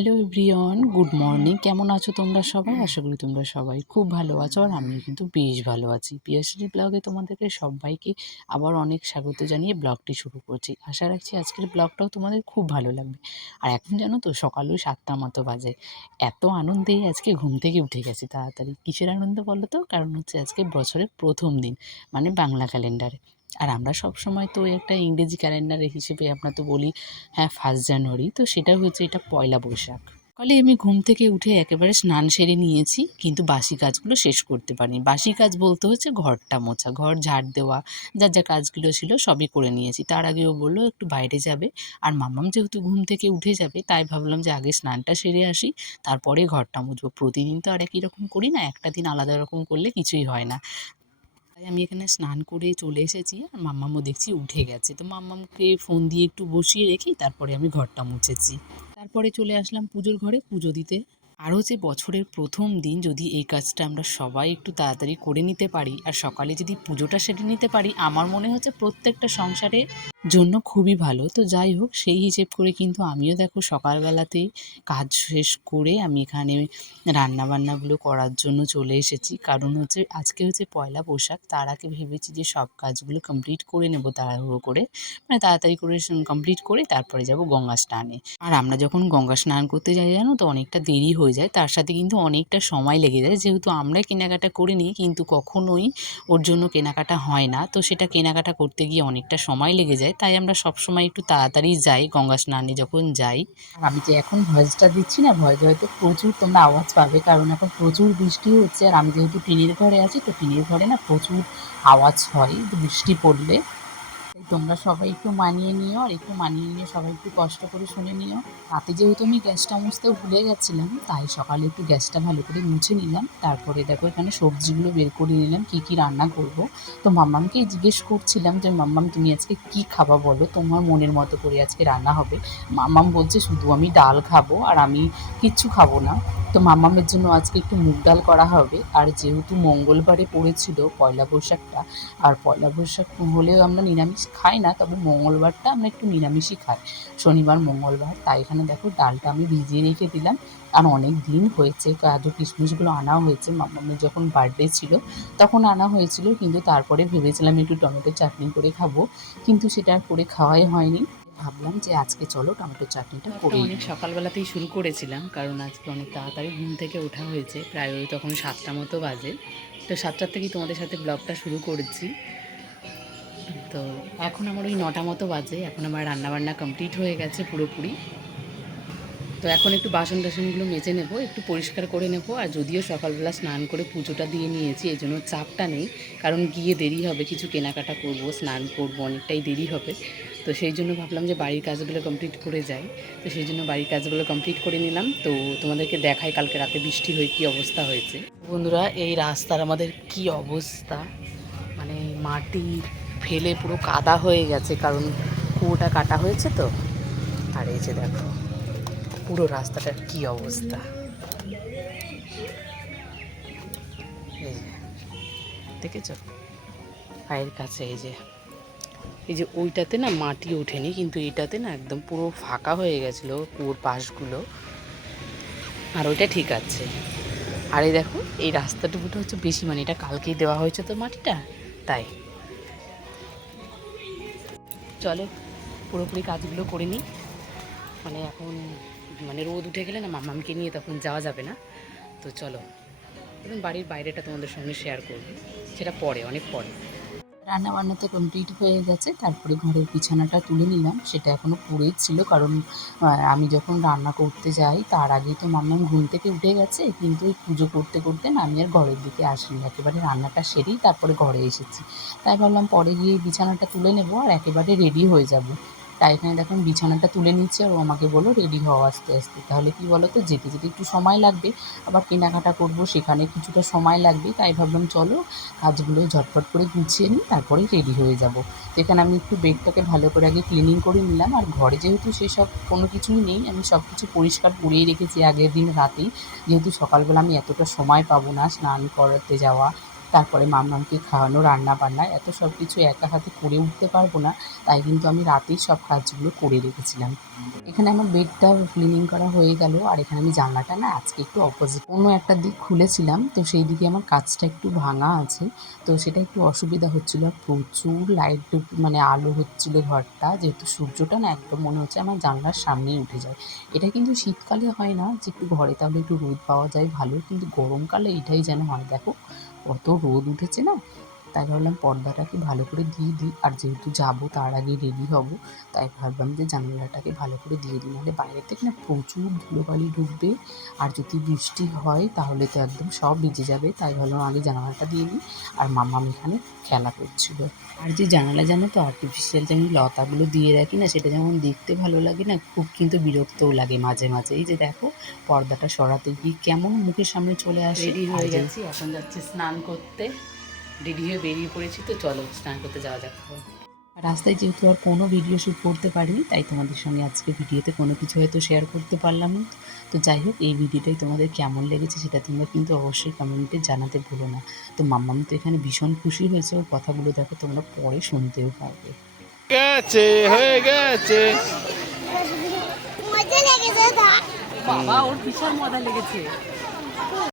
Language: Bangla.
Hello everyone good morning. কেমন আছো তোমরা সবাই? আশা করি তোমরা সবাই খুব ভালো আছো আর আমি কিন্তু বেশ ভালো আছি। পিয়াসি ব্লগে তোমাদেরকে সবাইকে আবার অনেক স্বাগত জানিয়ে ব্লগটি শুরু করছি। আশা রাখছি আজকের ব্লগটাও তোমাদের খুব ভালো লাগবে। আর এখন জানো তো সকাল ওই সাতটা মতো বাজে। এত আনন্দেই আজকে ঘুম থেকে উঠে গেছি। তাড়াতাড়ি কিসের আনন্দ বলো তো? কারণ হচ্ছে আজকে বছরের প্রথম দিন মানে বাংলা ক্যালেন্ডারে। আর আমরা সব সময় তো একটা ইংরেজি ক্যালেন্ডার হিসেবে আমরা তো বলি হ্যাঁ ফার্স্ট জানুয়ারি তো সেটা হচ্ছে এটা পয়লা বৈশাখ। সকালে আমি ঘুম থেকে উঠে একেবারে স্নান সেরে নিয়েছি, কিন্তু বাসি কাজগুলো শেষ করতে পারিনি। বাসি কাজ বলতে হচ্ছে ঘরটা মোছা, ঘর ঝাড় দেওয়া, যার যা কাজগুলো ছিল সবই করে নিয়েছি। তার আগে ও বলল, একটু বাইরে যাবে। আর মামাম যেহেতু ঘুম থেকে উঠে যাবে, তাই ভাবলাম যে আগে স্নানটা সেরে আসি, তারপরে ঘরটা মুছবো। প্রতিদিন তো আর একই রকম করি না, একটা দিন আলাদা রকম করলে কিছুই হয় না। তাই আমি এখানে স্নান করে চলে এসেছি আর মাম্মামও দেখছি উঠে গেছে। তো মাম্মামকে ফোন দিয়ে একটু বসিয়ে রেখেই তারপরে আমি ঘরটা মুছেছি। তারপরে চলে আসলাম পুজোর ঘরে পুজো দিতে। আরও যে বছরের প্রথম দিন যদি এই কাজটা আমরা সবাই একটু তাড়াতাড়ি করে নিতে পারি আর সকালে যদি পুজোটা সেরে নিতে পারি, আমার মনে হচ্ছে প্রত্যেকটা সংসারে জন্য খুবই ভালো। তো যাই হোক, সেই হিসেব করে কিন্তু আমিও দেখো সকালবেলাতেই কাজ শেষ করে আমি এখানে রান্নাবান্নাগুলো করার জন্য চলে এসেছি। কারণ হচ্ছে আজকে হচ্ছে পয়লা পোশাক তার আগে ভেবেছি যে সব কাজগুলো কমপ্লিট করে নেব তাড়াহুড়ো করে। মানে তাড়াতাড়ি করে কমপ্লিট করে তারপরে যাব গঙ্গা স্নানে। আর আমরা যখন গঙ্গা স্নান করতে যাই জানো তো, অনেকটা দেরি হয়ে যায়। তার সাথে কিন্তু অনেকটা সময় লেগে যায়। যেহেতু আমরা কেনাকাটা করে নিই, কিন্তু কখনোই ওর জন্য কেনাকাটা হয় না। তো সেটা কেনাকাটা করতে গিয়ে অনেকটা সময় লেগে যায়। তাই আমরা সবসময় একটু তাড়াতাড়ি যাই গঙ্গা স্নানে যখন যাই। আমি যে এখন ভয়েসটা দিচ্ছি না, ভয়েস হয়তো প্রচুর তোমরা আওয়াজ পাবে, কারণ এখন প্রচুর বৃষ্টি হচ্ছে। আর আমি যেহেতু টিনের ঘরে আছি, তো টিনের ঘরে না প্রচুর আওয়াজ হয়, বৃষ্টি পড়লে। তোমরা সবাই একটু মানিয়ে নিও আর একটু মানিয়ে নিয়ে সবাই একটু কষ্ট করে শুনে নিও। রাতে যেহেতু আমি গ্যাসটা মুছতেও ভুলে গেছিলাম, তাই সকালে একটু গ্যাসটা ভালো করে মুছে নিলাম। তারপরে দেখো এখানে সবজিগুলো বের করে নিলাম, কী কী রান্না করব। তো মাম্মামকেই জিজ্ঞেস করছিলাম যে, মাম্মাম, তুমি আজকে কী খাবা বলো? তোমার মনের মতো করে আজকে রান্না হবে। মাম্মাম বলছে, শুধু আমি ডাল খাব আর আমি কিচ্ছু খাব না। তো মাম্মামের জন্য আজকে একটু মুগ ডাল করা হবে। আর যেহেতু মঙ্গলবারে পড়েছিল পয়লা বৈশাখটা, আর পয়লা বৈশাখ হলেও আমরা নিরামিষ খাই না, তবে মঙ্গলবারটা আমরা একটু নিরামিষই খাই। শনিবার, মঙ্গলবার, তাই এখানে দেখো ডালটা আমি ভিজিয়ে রেখে দিলাম। আর অনেক দিন হয়েছে কাজু কিশমিশগুলো আনা হয়েছে। মামামের যখন বার্থডে ছিল, তখন আনা হয়েছিল, কিন্তু তারপরে ভেবেছিলাম একটু টমেটো চাটনি করে খাব, কিন্তু সেটা করে খাওয়াই হয়নি। ভাবলাম যে আজকে চলো টমেটো চাটনিটা করে। অনেক সকালবেলাতেই শুরু করেছিলাম কারণ আজকে অনেক তাড়াতাড়ি ঘুম থেকে ওঠা হয়েছে। প্রায় ওই তখন সাতটা মতো বাজে। তো সাতটার থেকেই তোমাদের সাথে ব্লগটা শুরু করেছি। তো এখন আমার ওই নটা মতো বাজে এখন আমার রান্নাবান্না কমপ্লিট হয়ে গেছে পুরোপুরি। তো এখন একটু বাসন টাসনগুলো মেজে নেব একটু পরিষ্কার করে নেব আর যদিও সকালবেলা স্নান করে পুজোটা দিয়ে নিয়েছি এই জন্য চাপটা নেই কারণ গিয়ে দেরি হবে কিছু কেনাকাটা করব স্নান করব অনেকটাই দেরি হবে। তো সেই জন্য ভাবলাম যে বাড়ির কাজগুলো কমপ্লিট করে যাই। তো সেই জন্য বাড়ির কাজগুলো কমপ্লিট করে নিলাম। তো তোমাদেরকে দেখাই কালকে রাতে বৃষ্টি হয়ে কী অবস্থা হয়েছে। বন্ধুরা, এই রাস্তার আমাদের কি অবস্থা? মানে মাটি ফেলে পুরো কাদা হয়ে গেছে, কারণ কুয়োটা কাটা হয়েছে তো। আর এই যে দেখো, পুরো রাস্তাটার কি অবস্থা। দেখেছ? পায়ের কাছে এই যে এই যে ওইটাতে না মাটি ওঠেনি, কিন্তু এটাতে না একদম পুরো ফাঁকা হয়ে গেছিল কুয়োর পাশগুলো। আর ওইটা ঠিক আছে। আর এই দেখো, এই রাস্তাটুকুটা হচ্ছে বেশি মানে এটা কালকেই দেওয়া হয়েছে তো মাটিটা? তাই। চলো, পুরোপুরি কাজগুলো করে নিই। মানে এখন মানে রোদ উঠে গেলে না মামামকে নিয়ে তখন যাওয়া যাবে না। তো চলো, এখন বাড়ির বাইরেটা তোমাদের সঙ্গে শেয়ার করব। সেটা পরে, অনেক পরে। রান্না বান্না তো কমপ্লিট হয়ে গেছে, তারপরে ঘরের বিছানাটা তুলে নিলাম। সেটা এখনও পড়েই ছিল, কারণ আমি যখন রান্না করতে যাই, তার আগেই তো মাম্মাম ঘুম থেকে উঠে গেছে, কিন্তু ওই পুজো করতে করতে না আমি আর ঘরের দিকে আসিনি। একেবারে রান্নাটা সেরেই তারপরে ঘরে এসেছি। তাই ভাবলাম পরে গিয়ে বিছানাটা তুলে নেব আর একেবারে রেডি হয়ে যাব। তাই এখানে দেখুন, বিছানাটা তুলে নিচ্ছে, ও আমাকে বলো রেডি হওয়া আস্তে আস্তে। তাহলে কি বলো তো যেতে যেতে একটু সময় লাগবে। আবার কেনাকাটা করব, সেখানে কিছুটা সময় লাগবে। তাই ভাবলাম, চলো, কাজগুলো ঝটপট করে গুছিয়ে নিই তারপরে রেডি হয়ে যাব। তো এখানে আমি একটু বেডটাকে ভালো করে আগে ক্লিনিং করে নিলাম। আর ঘরে যেহেতু সেসব কোনো কিছুই নেই, আমি সব কিছু পরিষ্কার করেই রেখেছি আগের দিন রাতেই। যেহেতু সকালবেলা আমি এতটা সময় পাবো না স্নান করাতে যাওয়া তারপরে মাম্মামকে খাওয়ানো, রান্না বান্না, এত সব কিছু একা হাতে করে উঠতে পারব না, তাই কিন্তু আমি রাতেই সব কাজগুলো করে রেখেছিলাম। এখানে আমার বেডটা ক্লিনিং করা হয়ে গেল, আর এখানে আমি জানলাটা না আজকে একটু অপোজিট অন্য একটা দিক খুলেছিলাম, তো সেই দিকে আমার কাজটা একটু ভাঙা আছে, তো সেটা একটু অসুবিধা হচ্ছিল। প্রচুর লাইট মানে আলো হচ্ছিল ঘরটা, যেহেতু সূর্যটা না একদম মনে হচ্ছে আমার জানলার সামনেই উঠে যায়। এটা কিন্তু শীতকালে হয় না, যে একটু ঘরে তাহলে একটু রোদ পাওয়া যায়, ভালো, কিন্তু গরমকালে এটাই যেন হয়, দেখো। কত রোদ উঠেছে না? তাই ভাবলাম পর্দাটাকে ভালো করে দিয়ে দিই। আর যেহেতু যাব তার আগে রেডি হব তাই ভাবলাম যে জানালাটাকে ভালো করে দিয়ে দিই। নাহলে বাইরে থেকে না প্রচুর ধুলোবালি ঢুকবে আর যদি বৃষ্টি হয় তাহলে তো একদম সব ভিজে যাবে। তাই ভাবলাম আগে জানালাটা দিয়ে দিই আর মাম্মাম এখানে খেলা করছিল। আর যে জানালা জানো তো আর্টিফিশিয়াল যে আমি লতাগুলো দিয়ে রাখি না সেটা যেমন দেখতে ভালো লাগে না খুব কিন্তু বিরক্তও লাগে মাঝে মাঝে। এই যে দেখো পর্দাটা সরাতে গিয়ে কেমন মুখের সামনে চলে আসে। রেডি হয়ে গেছি এখন যাচ্ছি স্নান করতে। রেডি হয়ে বেরিয়ে পড়েছি তো চলো স্নান করতে যাওয়া যাক রাস্তায় যেহেতু আর কোনো ভিডিও শ্যুট করতে পারিনি তাই তোমাদের সঙ্গে আজকে ভিডিওতে কোনো কিছু হয়তো শেয়ার করতে পারলাম না। তো যাই হোক এই ভিডিওটাই তোমাদের কেমন লেগেছে সেটা তোমরা কিন্তু অবশ্যই কমেন্টে জানাতে ভুলো না। তো মাম্মাম তো এখানে ভীষণ খুশি হয়েছে ওর কথাগুলো দেখো তোমরা পরে শুনতেও পারবে। গেছে হয়ে গেছে। মজা লেগেছে বাবা ওর বিশাল মজা লেগেছে।